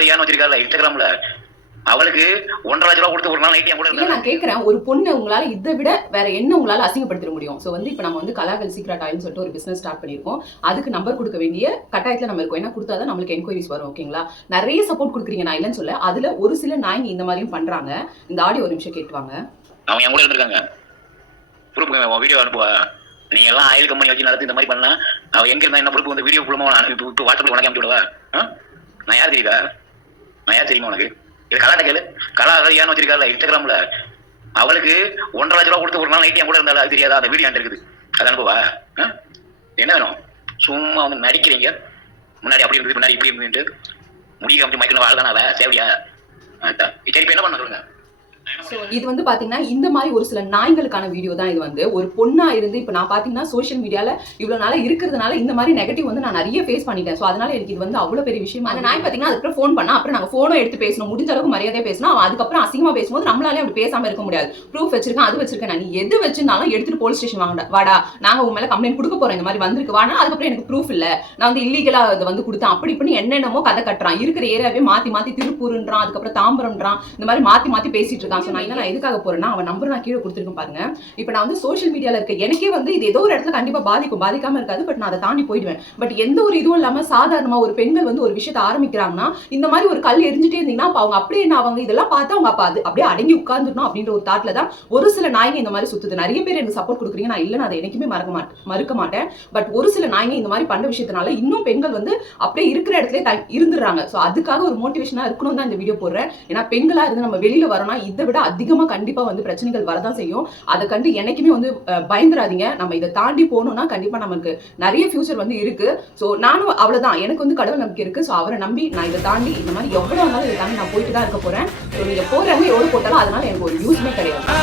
கலாகரியான்னு வச்சிருக்காருல இன்ஸ்டாகிராம்ல அவளுக்கு ஒன்றரை லட்ச ரூபா கொடுத்து ஒரு நாள் என் கூட நான் கேக்குறேன். ஒரு பொண்ணு உங்களால இதை விட வேற என்ன உங்களால அசிங்கப்படுத்திட முடியும்? சோ வந்து இப்போ நம்ம வந்து கலாகல் சீக்ரெட் ஆயில்னு சொல்லிட்டு ஒரு பிசினஸ் ஸ்டார்ட் பண்ணிருக்கோம் அதுக்கு நம்பர் கொடுக்க வேண்டிய கட்டாயத்துல நம்ம இருக்கோம். ஏன்னா கொடுத்தாதான் நம்மளுக்கு என்கொயரிஸ் வரும் ஓகேங்களா நிறைய சப்போர்ட் கொடுக்குறீங்க. நான் இல்லைன்னு சொல்ல அதுல ஒரு சில நாய்ங்க இந்த மாதிரியும் பண்றாங்க. இந்த ஆடியோ ஒரு நிமிஷம் கேட்டுவாங்க. அவன் என் கூட இருந்திருக்காங்க. ப்ரூஃப் வீடியோ அனுப்புவா. நீங்க எல்லாம் ஆயில் கம்பெனி வச்சு நடத்தி இந்த மாதிரி பண்ணா அவ எங்க இருந்தா என்ன ப்ரூஃப் வந்து வீடியோ மூலமா அனுப்பி வாட்ஸ்அப்ல உனக்கு அனுப்பி விடுவா? ஆ? நான் யார் தெரியுதா? நான் தெரியுமா உனக்கு? இது கலாட்ட கேளு. கலாகரியான்னு வச்சிருக்காருல? இன்ஸ்டாகிராம்ல. அவளுக்கு ஒன்றரை லட்ச ரூபா கொடுத்து ஒரு நாள் நைட் என் கூட இருந்தாலும் அது தெரியாதா? அந்த வீடியோ என்கிட்ட இருக்குது. அது அனுப்புவா? என்ன வேணும்? சும்மா வந்து நடிக்கிறீங்க. முன்னாடி அப்படி இருந்தது முன்னாடி இப்படி இருந்துட்டு முடிய அப்படி மைக்கில் வாழ்தானா அவ? சேவையா சரி இப்போ என்ன பண்ண இது வந்து பாத்தீங்கன்னா இந்த மாதிரி ஒரு சில நாய்களுக்கான வீடியோ தான் இது வந்து. ஒரு பொண்ணா இருந்து இப்போ நான் பாத்தீங்கன்னா சோஷியல் மீடியால இவ்வளவு நாளா இருக்கிறதுனால இந்த மாதிரி நெகட்டிவ் வந்து நான் நிறைய ஃபேஸ் பண்ணிட்டேன். ஸோ அதனால எனக்கு இது வந்து அவ்வளவு பெரிய விஷயம் அந்த நாய் பாத்தீங்கன்னா அதுக்கப்புறம் ஃபோன் பண்ணா அப்புறம் நாங்க ஃபோனும் எடுத்து பேசணும். முடிஞ்ச அளவுக்கு மரியாதையா பேசணும் அதுக்கப்புறம் அசிங்கமா பேசும்போது நம்மளாலே அப்படி பேசாம இருக்க முடியாது. ப்ரூஃப் வச்சிருக்கேன் அது வச்சிருக்கேன் நான். நீ எது வச்சிருந்தாலும் எடுத்துட்டு போலீஸ் ஸ்டேஷன் வாங்க வாடா நாங்க உங்க மேல கம்ப்ளைண்ட் கொடுக்க போறோம் இந்த மாதிரி வந்திருக்கு. வாடா அதுக்கப்புறம் எனக்கு ப்ரூஃப் இல்ல. நான் வந்து இல்லீகலா அதை வந்து கொடுத்தேன். அப்படி இப்படி என்னென்னமோ கதை கட்டுறான். இருக்கிற ஏரியாவே மாத்தி மாத்தி திருப்பூர்ன்றான் அதுக்கப்புறம் தாம்பரம்ன்றான். இந்த மாதிரி மாத்தி மாத்தி பேசிட்டு இருக்கான். ஸோ நான் எதுக்காக போறேன்னா அவன் நம்பர் நான் கீழே கொடுத்துருக்கேன் பாருங்க. இப்போ நான் வந்து சோஷியல் மீடியால இருக்க எனக்கே வந்து இது ஏதோ ஒரு இடத்துல கண்டிப்பா பாதிக்கும் பாதிக்காம இருக்காது பட் நான் அதை தாண்டி போயிடுவேன். பட் எந்த ஒரு இதுவும் இல்லாம சாதாரணமா ஒரு பெண்கள் வந்து ஒரு விஷயத்தை ஆரம்பிக்கிறாங்கன்னா இந்த மாதிரி ஒரு கல் எரிஞ்சிட்டே இருந்தீங்கன்னா அவங்க அப்படியே என்ன அவங்க இதெல்லாம் பார்த்தா அவங்க அப்ப அது அப்படியே அடங்கி உட்கார்ந்துடணும் அப்படின்ற ஒரு தாட்ல தான் ஒரு சில நாய்ங்க இந்த மாதிரி சுத்துது. நிறைய பேர் எனக்கு சப்போர்ட் கொடுக்குறீங்க. நான் இல்லைன்னு அதை எனக்குமே மறக்க மாட்டேன் மறுக்க மாட்டேன். பட் ஒரு சில நாய்ங்க இந்த மாதிரி பண்ண விஷயத்தினால இன்னும் பெண்கள் வந்து அப்படியே இருக்கிற இடத்துல த- இருந்துடுறாங்க. ஸோ அதுக்காக ஒரு மோட்டிவேஷனா இருக்கணும் தான் இந்த வீடியோ போடுறேன். ஏன்னா பெண்களா இருந்து நம்ம வெளியில வரோம்னா இதை விட அதிகமாக கண்டிப்பாக வந்து பிரச்சனைகள் வரதான் செய்யும். அதை கண்டு என்றைக்குமே வந்து பயந்துடாதீங்க பயந்துராதீங்க. நம்ம இதை தாண்டி போகணும்னா கண்டிப்பாக நமக்கு நிறைய ஃபியூச்சர் வந்து இருக்கு. ஸோ நானும் அவ்வளோதான் எனக்கு வந்து கடவுள் நம்பிக்கை இருக்கு. ஸோ அவரை நம்பி நான் இதை தாண்டி இந்த மாதிரி எவ்வளோ இருந்தாலும் இதை தாண்டி நான் போயிட்டு தான் இருக்க போகிறேன் ஸோ நீங்கள் போகிறவங்க எவ்வளோ போட்டாலும் அதனால எனக்கு ஒரு யூஸ்மே கிடையாது.